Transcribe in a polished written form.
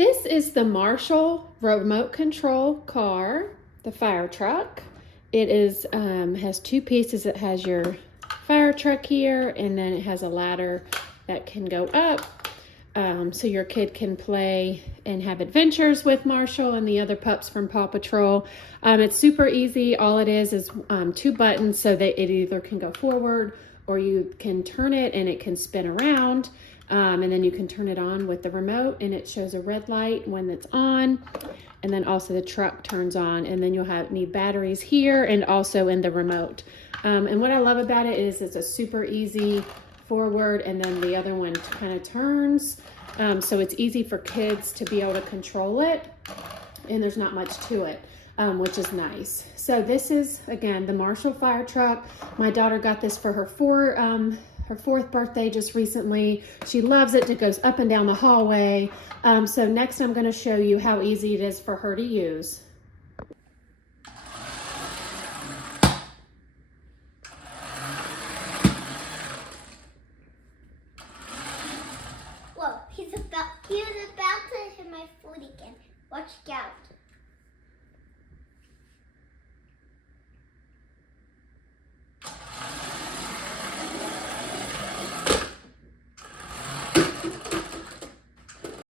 This is the Marshall remote control car, the fire truck. It is has two pieces. It has your fire truck here, and then it has a ladder that can go up. So your kid can play and have adventures with Marshall and the other pups from Paw Patrol. It's super easy. All it is two buttons so that it either can go forward or you can turn it and it can spin around. And then you can turn it on with the remote and it shows a red light when it's on. And then also the truck turns on, and then you'll need batteries here and also in the remote. And what I love about it is it's a super easy forward, and then the other one kind of turns. So it's easy for kids to be able to control it, and there's not much to it, which is nice. So this is, again, the Marshall fire truck. My daughter got this for her fourth birthday just recently. She loves it. It goes up and down the hallway. So next I'm going to show you how easy it is for her to use. Whoa, he was about to hit my foot again. Watch out.